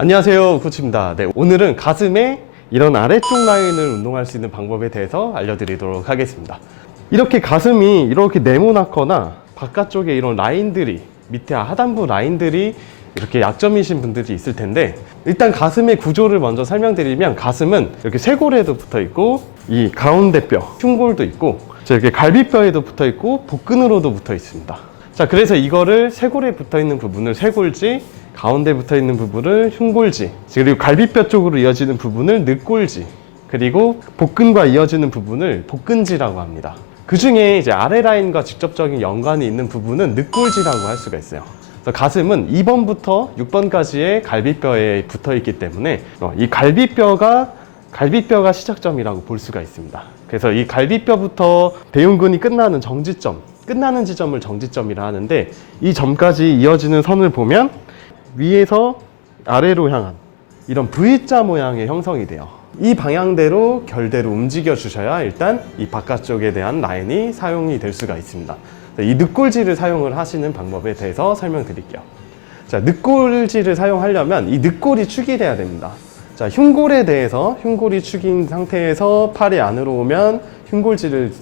안녕하세요, 코치입니다. 네, 오늘은 가슴에 이런 아래쪽 라인을 운동할 수 있는 방법에 대해서 알려드리도록 하겠습니다. 이렇게 가슴이 이렇게 네모나거나 바깥쪽에 이런 라인들이, 밑에 하단부 라인들이 이렇게 약점이신 분들이 있을 텐데, 일단 가슴의 구조를 먼저 설명드리면, 가슴은 이렇게 쇄골에도 붙어 있고, 이 가운데 뼈, 흉골도 있고, 이렇게 갈비뼈에도 붙어 있고, 복근으로도 붙어 있습니다. 자, 그래서 이거를 쇄골에 붙어 있는 부분을 쇄골지, 가운데 붙어 있는 부분을 흉골지, 그리고 갈비뼈 쪽으로 이어지는 부분을 늑골지, 그리고 복근과 이어지는 부분을 복근지라고 합니다. 그 중에 이제 아래 라인과 직접적인 연관이 있는 부분은 늑골지라고 할 수가 있어요. 그래서 가슴은 2번부터 6번까지의 갈비뼈에 붙어 있기 때문에 이 갈비뼈가 시작점이라고 볼 수가 있습니다. 그래서 이 갈비뼈부터 대흉근이 끝나는 정지점, 끝나는 지점을 정지점이라 하는데, 이 점까지 이어지는 선을 보면 위에서 아래로 향한 이런 V자 모양의 형성이 돼요. 이 방향대로 결대로 움직여 주셔야 일단 이 바깥쪽에 대한 라인이 사용이 될 수가 있습니다. 이 늑골지를 사용을 하시는 방법에 대해서 설명드릴게요. 자, 늑골지를 사용하려면 이 늑골이 축이 돼야 됩니다. 자, 흉골에 대해서, 흉골이 축인 상태에서 팔이 안으로 오면 흉골지를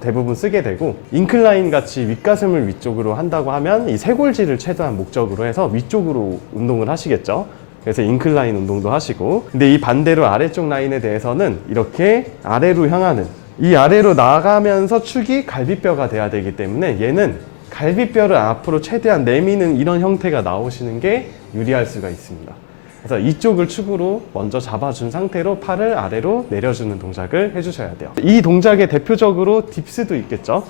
대부분 쓰게 되고, 인클라인 같이 윗가슴을 위쪽으로 한다고 하면 이 쇄골지를 최대한 목적으로 해서 위쪽으로 운동을 하시겠죠. 그래서 인클라인 운동도 하시고, 근데 이 반대로 아래쪽 라인에 대해서는 이렇게 아래로 향하는, 이 아래로 나가면서 축이 갈비뼈가 돼야 되기 때문에 얘는 갈비뼈를 앞으로 최대한 내미는 이런 형태가 나오시는 게 유리할 수가 있습니다. 그래서 이쪽을 축으로 먼저 잡아준 상태로 팔을 아래로 내려주는 동작을 해주셔야 돼요. 이 동작의 대표적으로 딥스도 있겠죠.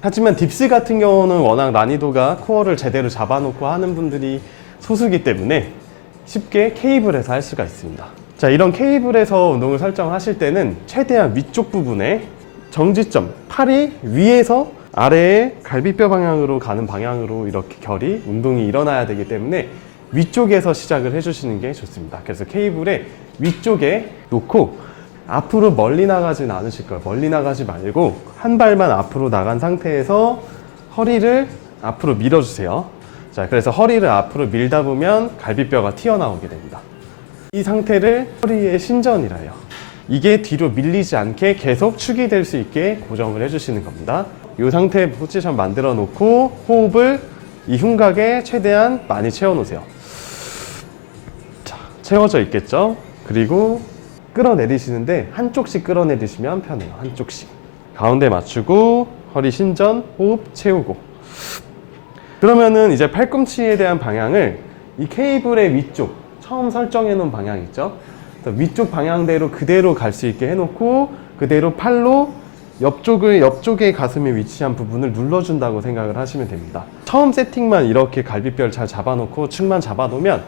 하지만 딥스 같은 경우는 워낙 난이도가 코어를 제대로 잡아놓고 하는 분들이 소수기 때문에 쉽게 케이블에서 할 수가 있습니다. 자, 이런 케이블에서 운동을 설정하실 때는 최대한 위쪽 부분에 정지점, 팔이 위에서 아래에 갈비뼈 방향으로 가는 방향으로 이렇게 결이 운동이 일어나야 되기 때문에 위쪽에서 시작을 해주시는 게 좋습니다. 그래서 케이블에 위쪽에 놓고 앞으로 멀리 나가진 않으실 거예요. 멀리 나가지 말고 한 발만 앞으로 나간 상태에서 허리를 앞으로 밀어주세요. 자, 그래서 허리를 앞으로 밀다 보면 갈비뼈가 튀어나오게 됩니다. 이 상태를 허리의 신전이라 해요. 이게 뒤로 밀리지 않게 계속 축이 될 수 있게 고정을 해주시는 겁니다. 이 상태의 포지션 만들어 놓고 호흡을 이 흉곽에 최대한 많이 채워 놓으세요. 자, 채워져 있겠죠? 그리고 끌어내리시는데 한쪽씩 끌어내리시면 편해요. 한쪽씩. 가운데 맞추고 허리 신전, 호흡 채우고. 그러면은 이제 팔꿈치에 대한 방향을 이 케이블의 위쪽, 처음 설정해 놓은 방향 있죠? 위쪽 방향대로 그대로 갈 수 있게 해놓고 그대로 팔로 옆쪽에 가슴에 위치한 부분을 눌러준다고 생각을 하시면 됩니다. 처음 세팅만 이렇게 갈비뼈를 잘 잡아놓고 축만 잡아놓으면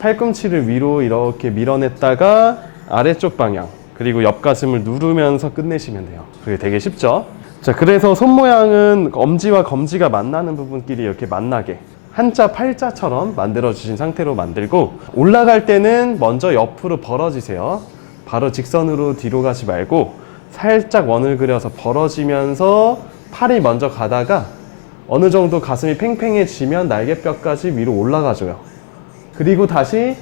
팔꿈치를 위로 이렇게 밀어냈다가 아래쪽 방향, 그리고 옆가슴을 누르면서 끝내시면 돼요. 그게 되게 쉽죠? 자, 그래서 손 모양은 엄지와 검지가 만나는 부분끼리 이렇게 만나게 한자 팔자처럼 만들어 주신 상태로 만들고, 올라갈 때는 먼저 옆으로 벌어지세요. 바로 직선으로 뒤로 가지 말고 살짝 원을 그려서 벌어지면서 팔이 먼저 가다가 어느 정도 가슴이 팽팽해지면 날개뼈까지 위로 올라가줘요. 그리고 다시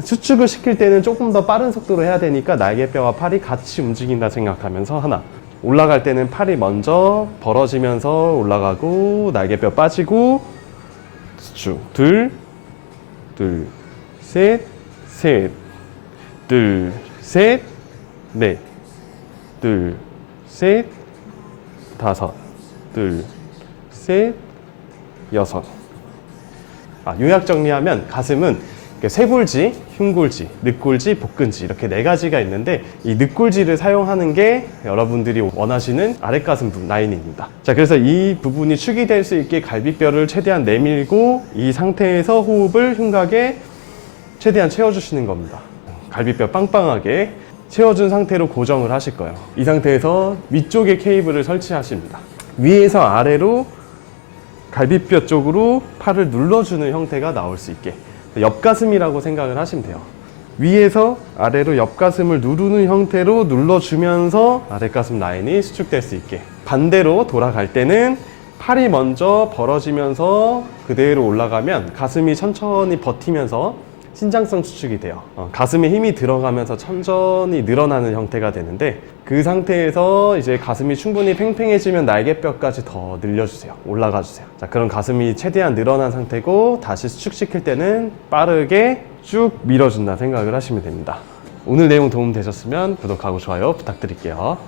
수축을 시킬 때는 조금 더 빠른 속도로 해야 되니까 날개뼈와 팔이 같이 움직인다 생각하면서 하나, 올라갈 때는 팔이 먼저 벌어지면서 올라가고 날개뼈 빠지고 수축, 둘, 셋, 둘, 셋, 넷, 둘, 셋, 다섯, 둘, 셋, 여섯. 요약 정리하면 가슴은 쇄골지, 흉골지, 늑골지, 복근지 이렇게 네 가지가 있는데, 이 늑골지를 사용하는 게 여러분들이 원하시는 아랫가슴 라인입니다. 자, 그래서 이 부분이 축이 될 수 있게 갈비뼈를 최대한 내밀고 이 상태에서 호흡을 흉곽에 최대한 채워주시는 겁니다. 갈비뼈 빵빵하게 채워준 상태로 고정을 하실 거예요. 이 상태에서 위쪽에 케이블을 설치하십니다. 위에서 아래로 갈비뼈 쪽으로 팔을 눌러주는 형태가 나올 수 있게 옆가슴이라고 생각을 하시면 돼요. 위에서 아래로 옆가슴을 누르는 형태로 눌러주면서 아랫가슴 라인이 수축될 수 있게, 반대로 돌아갈 때는 팔이 먼저 벌어지면서 그대로 올라가면 가슴이 천천히 버티면서 신장성 수축이 돼요. 가슴에 힘이 들어가면서 천천히 늘어나는 형태가 되는데, 그 상태에서 이제 가슴이 충분히 팽팽해지면 날개뼈까지 더 늘려주세요. 올라가 주세요. 자, 그럼 가슴이 최대한 늘어난 상태고, 다시 수축시킬 때는 빠르게 쭉 밀어준다 생각을 하시면 됩니다. 오늘 내용 도움 되셨으면 구독하고 좋아요 부탁드릴게요.